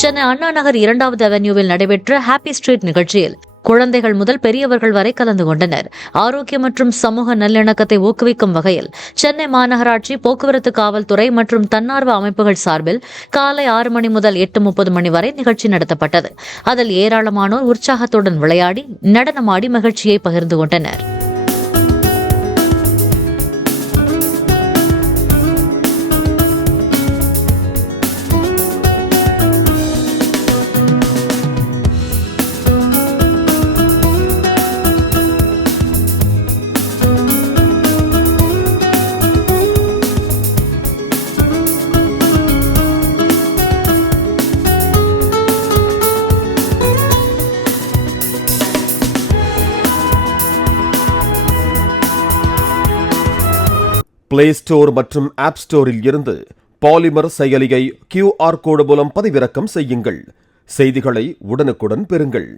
சென்னை அண்ணா நகர் 2வது அவென்யூவில் நடைபெற்ற happy street நிகழ்ச்சியில் குழந்தைகள் முதல் பெரியவர்கள் வரை கலந்து கொண்டனர். ஆரோக்கியம் மற்றும் சமூக நல்லிணக்கத்தை ஊக்குவிக்கும் வகையில் சென்னை மாநகராட்சி போக்குவரத்து காவல்துறை மற்றும் தன்னார்வ அமைப்புகள் சார்பில் காலை 6 மணி முதல் 8:30 மணி வரை நிகழ்ச்சி நடத்தப்பட்டது. அதில் ஏராளமானோர் உற்சாகத்துடன் விளையாடி நடனமாடி மகிழ்ச்சியை பகிர்ந்து கொண்டனர். பிளே ஸ்டோர் மற்றும் ஆப் ஸ்டோரில் இருந்து பாலிமர் செயலியை QR கோடு மூலம் பதிவிறக்கம் செய்யுங்கள். செய்திகளை உடனுக்குடன் பெறுங்கள்.